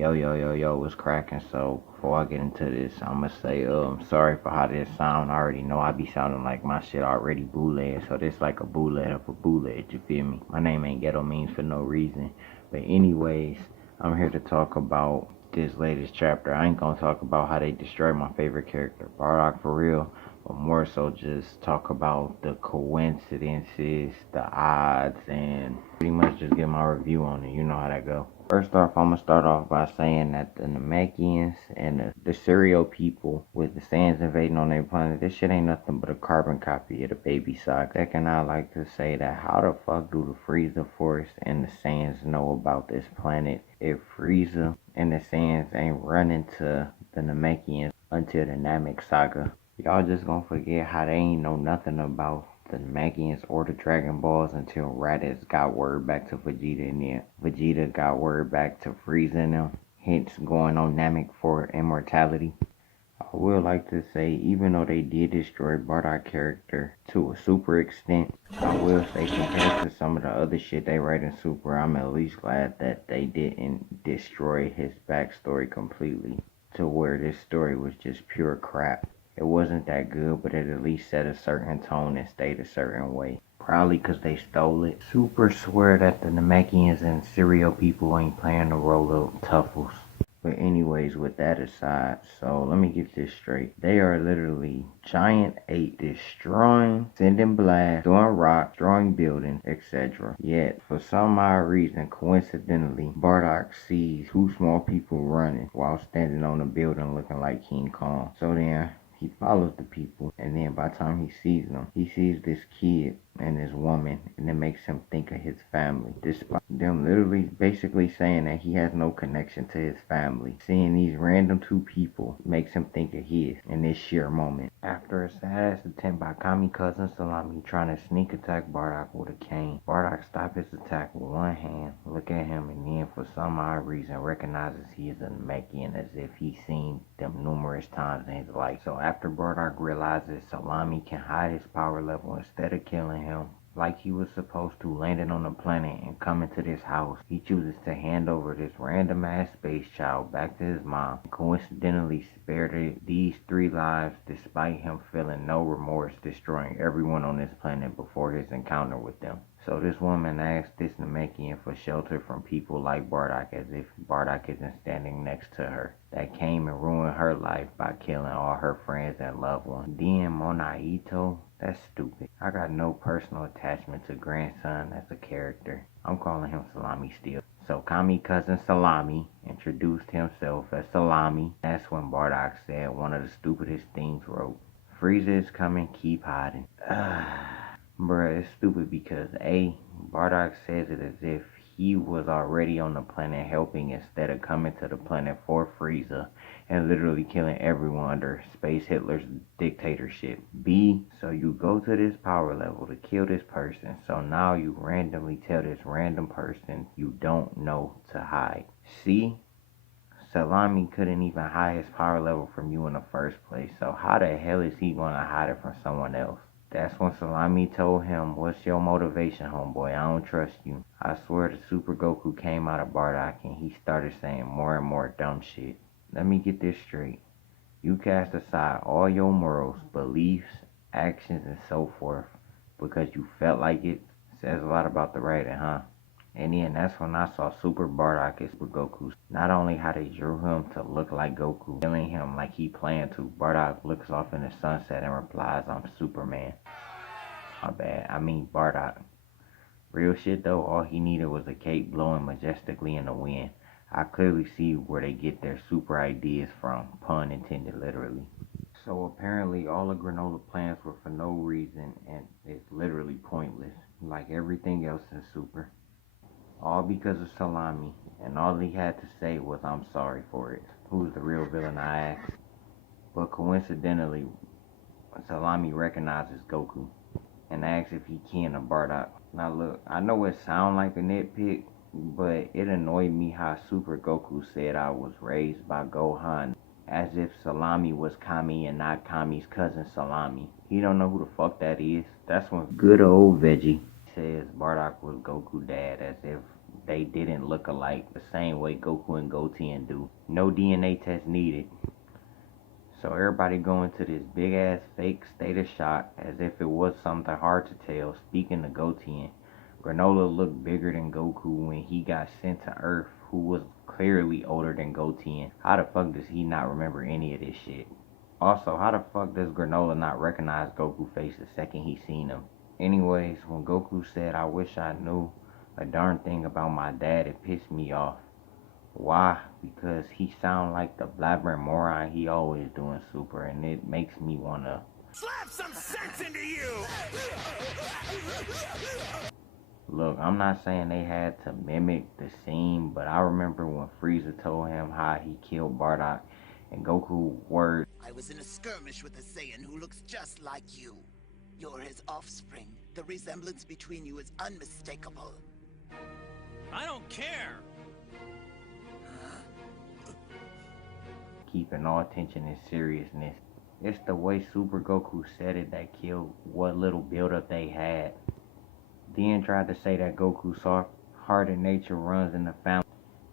Yo, what's cracking? So before I get into this, I'ma say sorry for how this sound. I already know I be sounding like my shit already bootleg, so this like a bootleg of a bootleg, you feel me? My name ain't Ghetto Means for no reason. But anyways, I'm here to talk about this latest chapter. I ain't gonna talk about how they destroyed my favorite character, Bardock, for real, but more so just talk about the coincidences, the odds, and pretty much just get my review on it. You know how that go. First off, I'm gonna start off by saying that the Namekians and the serial people with the Saiyans invading on their planet, this shit ain't nothing but a carbon copy of the baby saga. Second, I like to say that how the fuck do the Frieza Force and the Saiyans know about this planet if Frieza and the Saiyans ain't running to the Namekians until the Namek saga? Y'all just gonna forget how they ain't know nothing about the Namekians or the Dragon Balls until Raditz got word back to Vegeta, and then Vegeta got word back to Frieza and them, hence going on Namek for immortality. I would like to say, even though they did destroy Bardock character to a super extent, I will say compared to some of the other shit they write in Super, I'm at least glad that they didn't destroy his backstory completely to where this story was just pure crap. It wasn't that good, but it at least set a certain tone and stayed a certain way. Probably because they stole it. Super swear that the Namekians and serial people ain't playing the role of Tuffles. But anyways, with that aside, so let me get this straight. They are literally giant ape destroying, sending blasts, throwing rocks, destroying buildings, etc. Yet, for some odd reason, coincidentally, Bardock sees two small people running while standing on a building looking like King Kong. So then, he follows the people, and then by the time he sees them, he sees this kid and this woman, and it makes him think of his family, despite them literally basically saying that he has no connection to his family. Seeing these random two people makes him think of his in this sheer moment. After a sad attempt by Kami cousin Salami trying to sneak attack Bardock with a cane, Bardock stops his attack with one hand, look at him, and then for some odd reason recognizes he is a Namekian as if he's seen them numerous times in his life. So after Bardock realizes Salami can hide his power level instead of killing him like he was supposed to, landing on the planet and coming to this house, he chooses to hand over this random ass space child back to his mom, and coincidentally spared these three lives despite him feeling no remorse destroying everyone on this planet before his encounter with them. So this woman asked this Namekian for shelter from people like Bardock as if Bardock isn't standing next to her, that came and ruined her life by killing all her friends and loved ones. Then Monaito, that's stupid. I got no personal attachment to Grandson as a character. I'm calling him Salami still. So Kami cousin Salami introduced himself as Salami. That's when Bardock said one of the stupidest things wrote, "Frieza is coming, keep hiding." Bruh, it's stupid because A, Bardock says it as if he was already on the planet helping instead of coming to the planet for Frieza and literally killing everyone under Space Hitler's dictatorship. B, so you go to this power level to kill this person, so now you randomly tell this random person you don't know to hide. C, Salami couldn't even hide his power level from you in the first place, so how the hell is he gonna hide it from someone else? That's when Salami told him, "What's your motivation, homeboy? I don't trust you." I swear the Super Goku came out of Bardock and he started saying more and more dumb shit. Let me get this straight. You cast aside all your morals, beliefs, actions, and so forth because you felt like it. Says a lot about the writing, huh? And then that's when I saw Super Bardock as Super Goku. Not only how they drew him to look like Goku, killing him like he planned to. Bardock looks off in the sunset and replies, "I'm Superman." My bad, I mean Bardock. Real shit though, all he needed was a cape blowing majestically in the wind. I clearly see where they get their super ideas from, pun intended literally. So apparently all the granola plans were for no reason and it's literally pointless, like everything else in Super. All because of Salami, and all he had to say was, "I'm sorry for it." Who's the real villain, I asked. But coincidentally, Salami recognizes Goku and asks if he can to Bardock. Now look, I know it sounds like a nitpick, but it annoyed me how Super Goku said I was raised by Gohan, as if Salami was Kami and not Kami's cousin Salami. He don't know who the fuck that is. That's when good old Veggie says Bardock was Goku's dad, as if they didn't look alike the same way Goku and Goten do. No DNA test needed. So everybody going to this big ass fake state of shock as if it was something hard to tell. Speaking of Goten, Granola looked bigger than Goku when he got sent to Earth, who was clearly older than Goten. How the fuck does he not remember any of this shit? Also, how the fuck does Granola not recognize Goku's face the second he seen him? Anyways, when Goku said, "I wish I knew a darn thing about my dad," it pissed me off. Why? Because he sound like the blabbering moron he always do in Super, and it makes me wanna slap some sense into you! Look, I'm not saying they had to mimic the scene, but I remember when Frieza told him how he killed Bardock, and Goku word, "I was in a skirmish with a Saiyan who looks just like you. You're his offspring. The resemblance between you is unmistakable." I don't care! keeping all tension and seriousness. It's the way Super Goku said it that killed what little build-up they had. Then tried to say that Goku's soft-hearted nature runs in the family,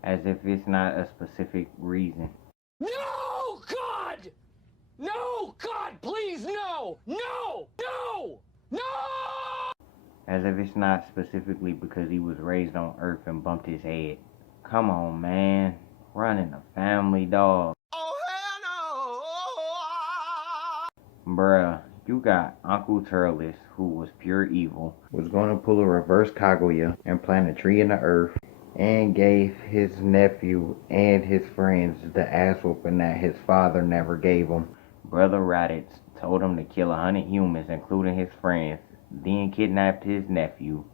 as if it's not a specific reason. No, God! No, God, please, no! No! No! No! As if it's not specifically because he was raised on Earth and bumped his head. Come on, man. Running a family, dog. Bruh, you got Uncle Turles, who was pure evil, was going to pull a reverse Kaguya and plant a tree in the earth, and gave his nephew and his friends the ass whooping that his father never gave him. Brother Raditz told him to kill 100 humans, including his friends, then kidnapped his nephew,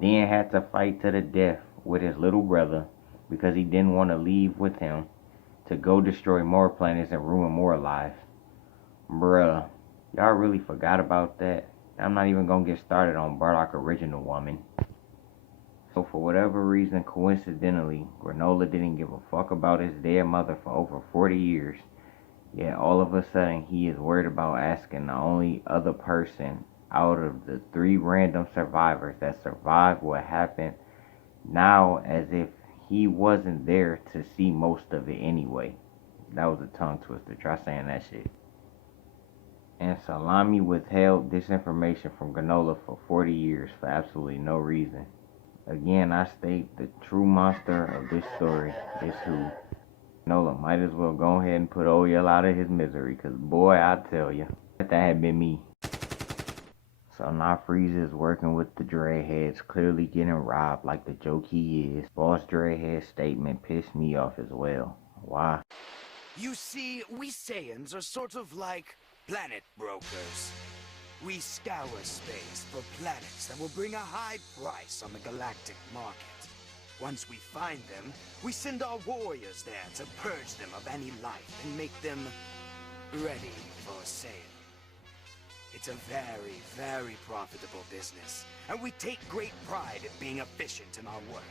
then had to fight to the death with his little brother because he didn't want to leave with him to go destroy more planets and ruin more lives. Bruh, y'all really forgot about that? I'm not even gonna get started on Bardock Original Woman. So for whatever reason, coincidentally, Granola didn't give a fuck about his dead mother for over 40 years. Yet all of a sudden, he is worried about asking the only other person out of the 3 random survivors that survived what happened now, as if he wasn't there to see most of it anyway. That was a tongue twister. Try saying that shit. And Salami withheld this information from Granola for 40 years for absolutely no reason. Again, I state the true monster of this story is who. Granola might as well go ahead and put Aaayyy out of his misery, cause boy, I tell you, that had been me. So now Frieza is working with the Dreadheads, clearly getting robbed like the joke he is. Boss Dreadhead's statement pissed me off as well. Why? You see, we Saiyans are sort of like planet brokers. We scour space for planets that will bring a high price on the galactic market. Once we find them, we send our warriors there to purge them of any life and make them ready for sale. It's a very, very profitable business, and we take great pride in being efficient in our work.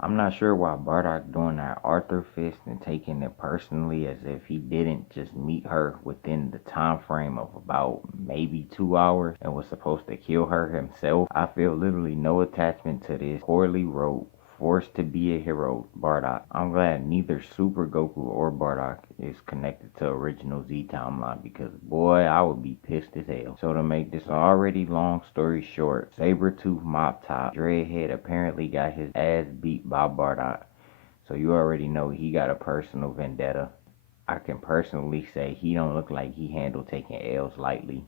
I'm not sure why Bardock doing that Arthur fist and taking it personally as if he didn't just meet her within the time frame of about maybe 2 hours and was supposed to kill her himself. I feel literally no attachment to this poorly wrote, forced to be a hero Bardock. I'm glad neither Super Goku or Bardock is connected to original Z timeline, because boy, I would be pissed as hell. So to make this already long story short, Sabretooth Mop Top Dreadhead apparently got his ass beat by Bardock. So you already know he got a personal vendetta. I can personally say he don't look like he handled taking L's lightly.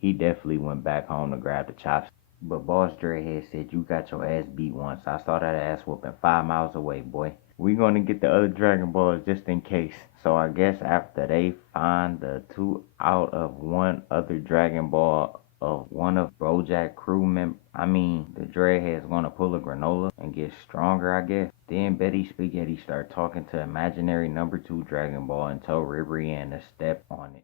He definitely went back home to grab the chopsticks. But Boss Dreadhead said you got your ass beat once. I saw that ass whooping 5 miles away, boy. We gonna get the other Dragon Balls just in case. So I guess after they find the 2 out of 1 other Dragon Ball of one of Bojack crew members, the Dreadhead's gonna pull a Granola and get stronger, I guess. Then Betty Spaghetti start talking to imaginary number 2 Dragon Ball and tell Ribrianne to step on it.